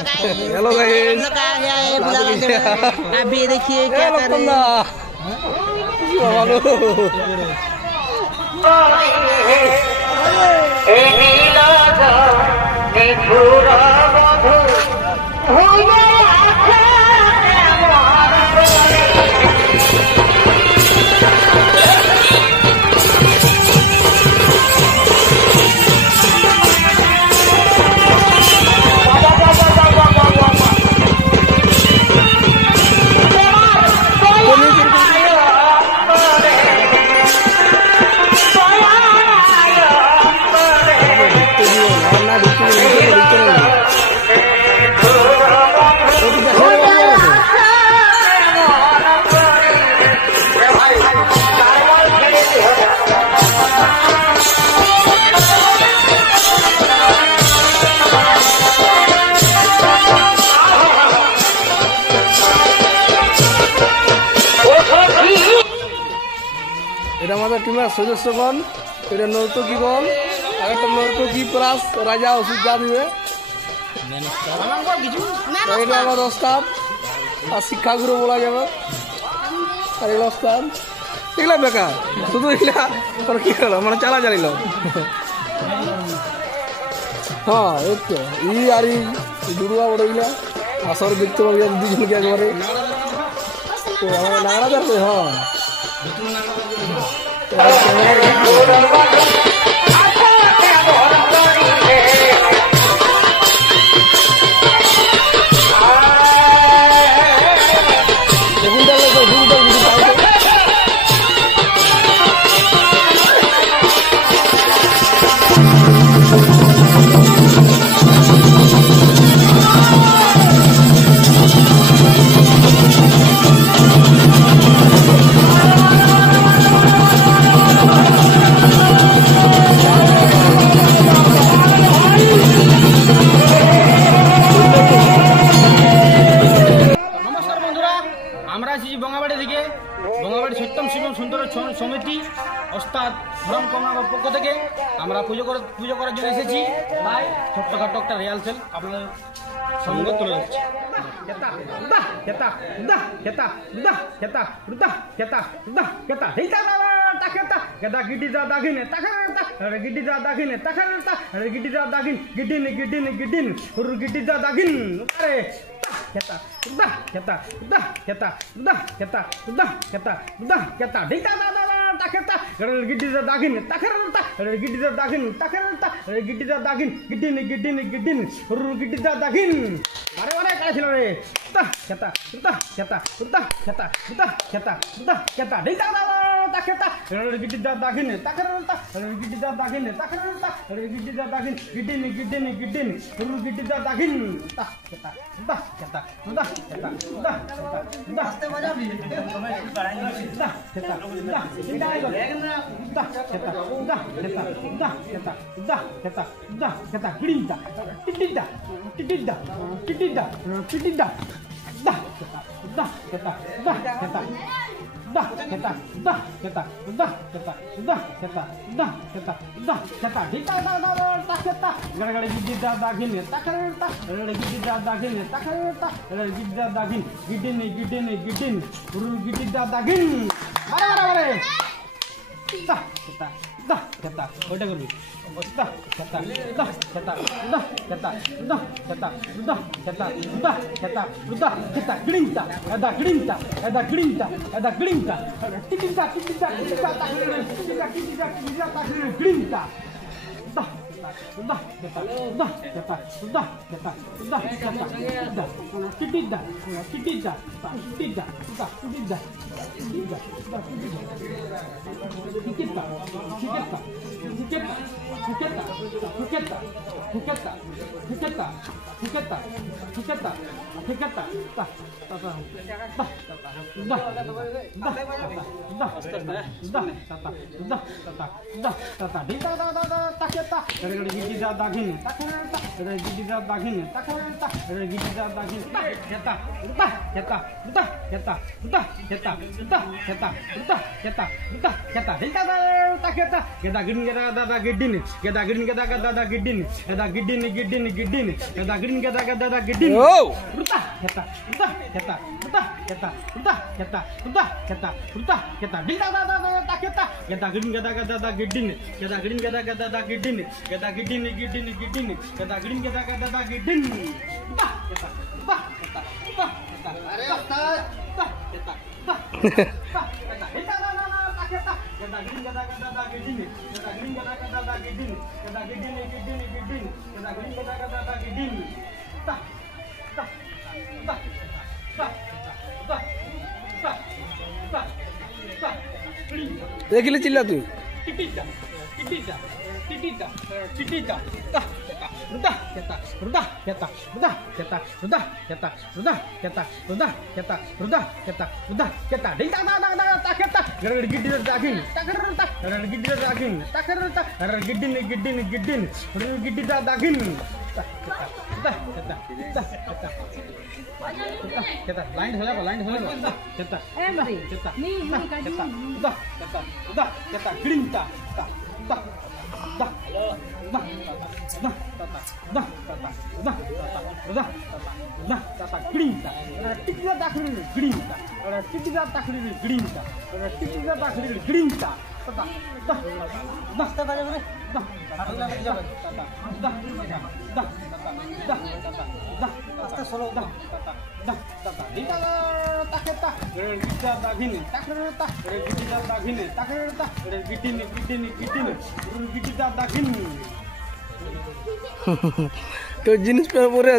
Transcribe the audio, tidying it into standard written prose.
Hello guys, अभी देखिए क्या कर रहे हैं। এটা আমাদের টিমের সদস্যগণ, এটা নর্তকীগণ, আর একটা নর্তকী প্লাস রাজা ওষুধ যা দিবে, এটা আমার ওস্তাদ আর শিক্ষাগুরু বলা যাবে। আর এগুলো ওস্তাদ, এগুলা বেকার, শুধু এগুলা কি হলো মানে চালা চালিল। হ্যাঁ এই তো ই আর দুর্গা বড় এগুলা আসর দেখতে পাবি দুজনকে একবারে নাগড়া যাবে। হ্যাঁ বঙ্গাবাড়ি সত্যম শিবম সুন্দর সমিতি ওস্তাদ ধরম কমনার পক্ষ থেকে আমরা পুজো করার জন্য এসেছি। তাই ছোট্টখাটো একটা রিহার্সেল আপনাদের সম্মুখে তুলে ধরছি। gidi da dagin takarta gidi da dagin takarta gidi da dagin keta keta keta keta keta keta keta keta keta keta keta hilta da keta keta gidin da gidin keta gidin da gidin keta gidin gidin gidin keta gidin da gidin Oh! keta keta keta keta keta keta keta keta keta hilta da keta keta gidin da gidin keta gidin da gidin keta gidin gidin gidin keta gidin da gidin अरे उस्ताद देखिले चिल्ला तू line हो जाएगा line हो जाएगा केता केता केता केता केता ग्रीनता ता ता ता ता ता ता ता ता grinta tikida dakhrin grinta tikida dakhrin grinta tikida dakhrin grinta ता ता ता ता ता আস্তে সরো দা দা দা দিটা তাকেতা গিটা দাগিনে তাকরেতা গিটা দাগিনে তাকরেতা গিটিনি গিটিনি গিটিনি গিটা দাগিনে তো জিনিস পরে